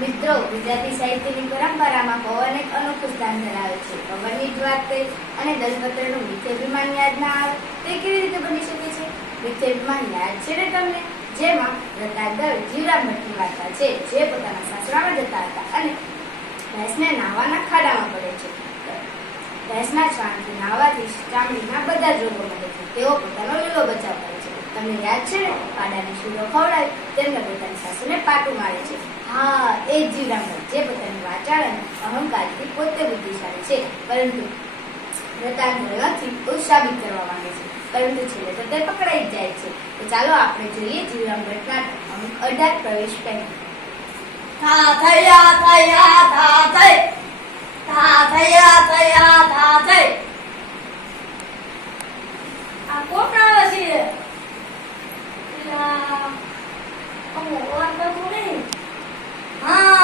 મિત્રો, ગુજરાતી સાહિત્યની પરંપરામાં પવન એક અનોખું સ્થાન ધરાવે છે. પવનની જ વાત કરી અને દલપત્રનું મિથ્યાભિમાન યાદ ના આવે, તે કેવી રીતે બની શકે છે? મિથ્યાભિમાન યાદ છે ને તમને? જેમાં રતાદળ જીવરામ ભટ્ટની વાર્તા છે, જે પોતાના સાસરામાં જતા હતા અને ભેંસને નાહવાના ખાડામાં પડે છે. ભેંસના શ્વાનથી નાહવાથી ચામડીના બધા જ રોગો મળે છે. તેઓ પોતાનો લીલો બચાવ કરે છે તમને યાદ છે? ને પાડાને શીરો ખવડાવી, તેમને પોતાની સાસુને પાટું મારે છે. હા, એ જ જીવરામભાઈ. જે પોતાની વાચાળ અને અહંકારથી પોતે બુદ્ધિશાળી છે. પરંતુ રતાંતર નથી ઉત્સાહિત કરવા માંગે છે. પરંતુ છેલ્લે તો તે પકડાઈ જ જાય છે. તો ચાલો આપણે જોઈએ જીવરામ ભટ્ટના અમુક અઢાર પ્રવેશ પહેલા થા થયા થયા થા થઈ. થા થયા થયા થા થઈ આ કોણ આવે છે પેલા અમો ઓળખતું નહીં હા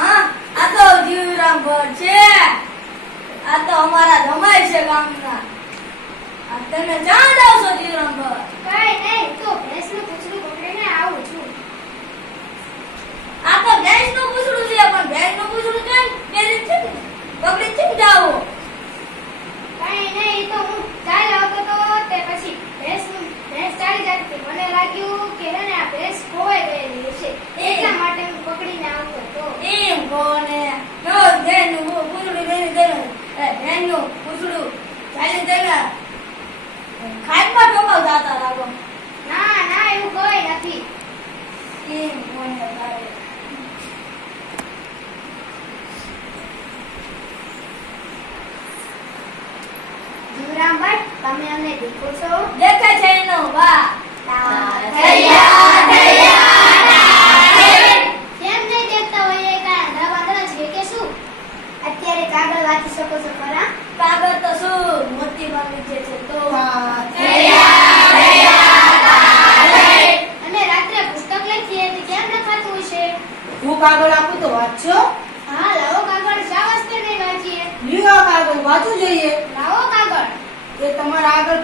હા, આ તો જીવરામ ભટ્ટ છે આ તો અમારા જમાઈ છે ગામના આ તમે જાણ જાવ છો કઈ નહીં તો ભેંસનું પૂછડું પકડીને આવું છું. આ તો ભેંસનું પૂછડું છે પણ ભેંસનું પૂછડું કેમ પેલી છે ને પકડી છે જાવો કઈ નહીં તો હું ચાલ્યો હતો તો તે પછી ભેંસ ભેંસ ચાલી જતી. મને લાગ્યું કે હે ને આ ભેંસ ખોવાઈ ગયેલી છે એટલા માટે હું પકડીને આવતો હતો એમ કોને? નો ભેંસનું પૂછડું લઈને ગયો ભેંસનું પૂછડું ચાલી દેને ખાટમાં ટોકાવ જાતા લાગો ના ના એવું કોઈ નથી. એમ મને લાગે જુરામ ભટ્ટ તમે અમને દેખો છો દેખાય છે એનો વાહ થયા, કેમ નહીં દેખતા હોઈએ કાંઈ આંધળા વાંદરા છે કે શું અત્યારે કાગળ વાંચી શકો છો ખરા કાગળ તો શું મોતી માંગી છે છે તો અને રાત્રે પુસ્તક લખીએ તો કેમ લખાતું હશે હું કાગળ આપું તો વાંચશો હા લાવો કાગળ શા વાસ્તે નહીં વાંચીએ લ્યો આ કાગળ વાંચવું જોઈએ. લાવો કાગળ. એ તમારા આગળ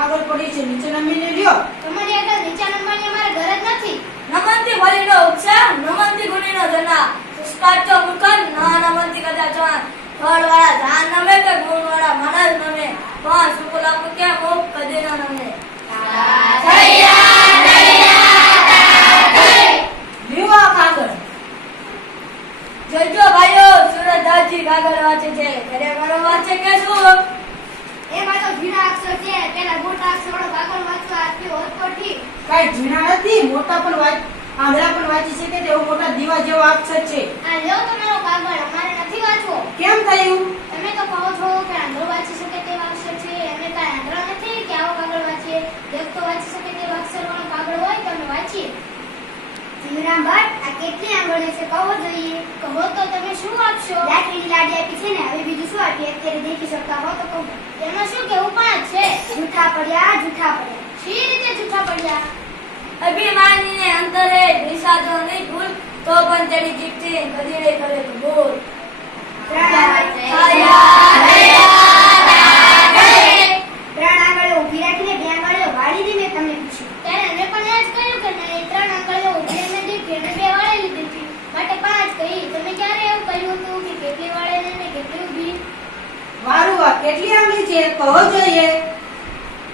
આગળ પડી છે નીચે નમીને લ્યો. તમારી આગળ નીચા નંબરની અમારે ઘર જ નથી. નમંતી બોલીનો ઉત્સાહ નમંતી ગુણીનો જના. સુસ્કાચો મુકન ના નમનથી કદા જવાન. ફળ વાળા જાન નમે કે ગુણ વાળા મનજ નમે. પાંચ સુકલા પુત્યા મોક કદે ન નમે. લ્યો આ કાગળ જોજો ભાઈઓ સુરદાસજી કાગળ વાંચે છે ખરેખર વાંચે કે શું એમાં તો ઝીણા અક્ષર છે પેલા મોટા અક્ષરો કાગળ વાંચવા આપ્યો હોત તો ઠીક કઈ ઝીણા નથી મોટા પણ વાંચ આંધળા પણ વાંચી શકે તેવો મોટા દીવા જેવો અક્ષર છે. આ લ્યો તમારો કાગળ અમારે નથી વાંચવો. કેમ થયું તમે તો કહો છો કે આંધળો વાંચી શકે તેવો અક્ષર છે અમે કાંઈ આંધળા નથી કે આવો કાગળ વાંચીએ દેખતો વાંચી શકે તેવો અક્ષર વાળો કાગળ હોય તો અમે વાંચીએ. જીવરામ ભટ્ટ આ કેટલી આંગળી છે કહો જોઈએ. કહો તો તમે શું આપશો લાકડીની લાડી આપી છે ને હવે બીજું શું આપીએ? અત્યારે દેખી શકતા હો તો કહો. એમાં શું કેવું પાંચ છે? જૂઠા પડ્યા જૂઠા પડ્યા. શી રીતે જૂઠા પડ્યા? અભિમાનીને અંતરે વિષાદો નહીં ભૂલ તો પણ તેની જીભથી કદી કરે ભૂલ કેટલી આંગળી છે? કહો જોઈએ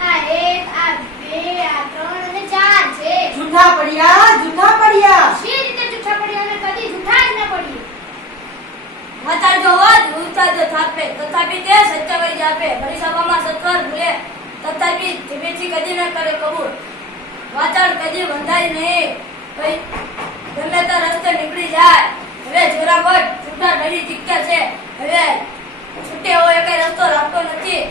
આ એક આ બે આ ત્રણ અને ચાર છે જૂઠા પડ્યા જૂઠા પડ્યા. શી રીતે જૂઠા પડ્યા અને કદી જૂઠા જ ન પડી માતા જો વાત ઉતા જો થાપે તથાપી તે સત્ય વહી જાપે ભરી સભામાં સત્વર ભૂલે તથાપી ધીમેથી કદી ન કરે કબૂલ. વાચાડ કદી બંધાય નહીં. કઈ ગમે તો રસ્તે નીકળી જાય. હવે જોરા ભટ્ટ છૂટા ડરી ચીક્યા છે. હવે છૂટે એવો કઈ રસ્તો રાખતો નથી.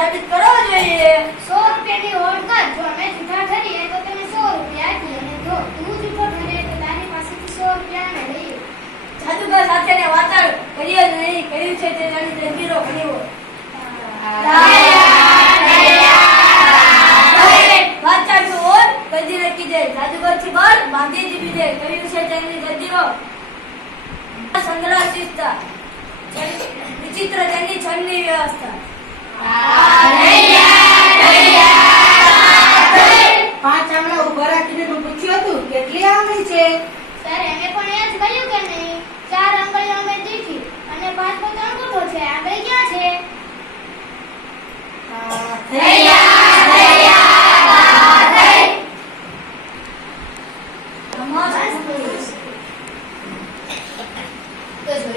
સાબિત કરવો જોઈએ. સો રૂપિયાની હોડ કર જો અમે જૂઠા ઠરીએ તો તમે સો રૂપિયા આપીએ અને જો તું જૂઠો ઠરે તો તારી પાસેથી સો રૂપિયા અમે લઈએ. જાદુગર સાથે ને વાચાડ કરીએ જ નહીં. કર્યું છે તે જાણી જંગીરો ઘણીવો વાચાડનું ઓર કદી રખી દે. જાદુગરથી બળ બાંધી દીધી દે કર્યું છે તેની જંજીરો. સંગ્રહ શિસ્તા. વિચિત્ર તેની છંદની વ્યવસ્થા. Hallelujah.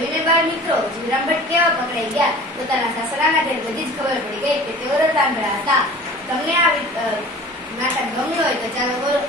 જોઈને બાર મિત્રો, જીવરામ ભટ્ટ કેવા પકડાઈ ગયા? પોતાના સસરાના ઘેર બધી જ ખબર પડી ગઈ કે તેઓ રતાંગડા હતા. તમને આ નાટક ગમ્યું હોય તો ચાલો બોલો.